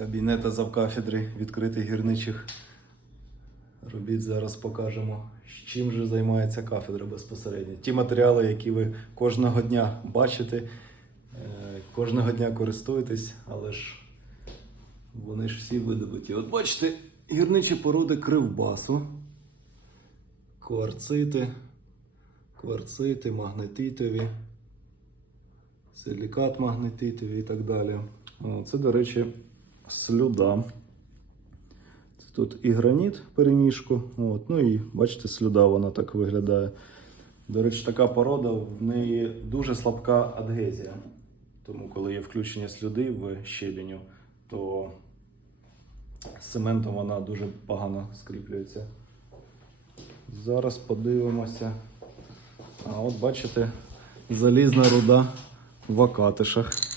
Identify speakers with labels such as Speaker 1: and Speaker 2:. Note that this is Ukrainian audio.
Speaker 1: кабінета завкафедри відкритих гірничих робіт зараз покажемо, з чим же займається кафедра безпосередньо. Ті матеріали, які ви кожного дня бачите, е, кожного дня користуєтесь, але ж вони ж всі видобуті. От бачите, гірничі породи кривбасу, кварцити, кварцити, магнетитові, силікат магнетитові і так далі. Це, до речі, слюда. Це тут і граніт перемішку. От, ну і бачите, слюда вона так виглядає. До речі, така порода, в неї дуже слабка адгезія. Тому, коли є включення слюди в щебеню, то з цементом вона дуже погано скріплюється. Зараз подивимося. А от бачите, залізна руда в акатишах.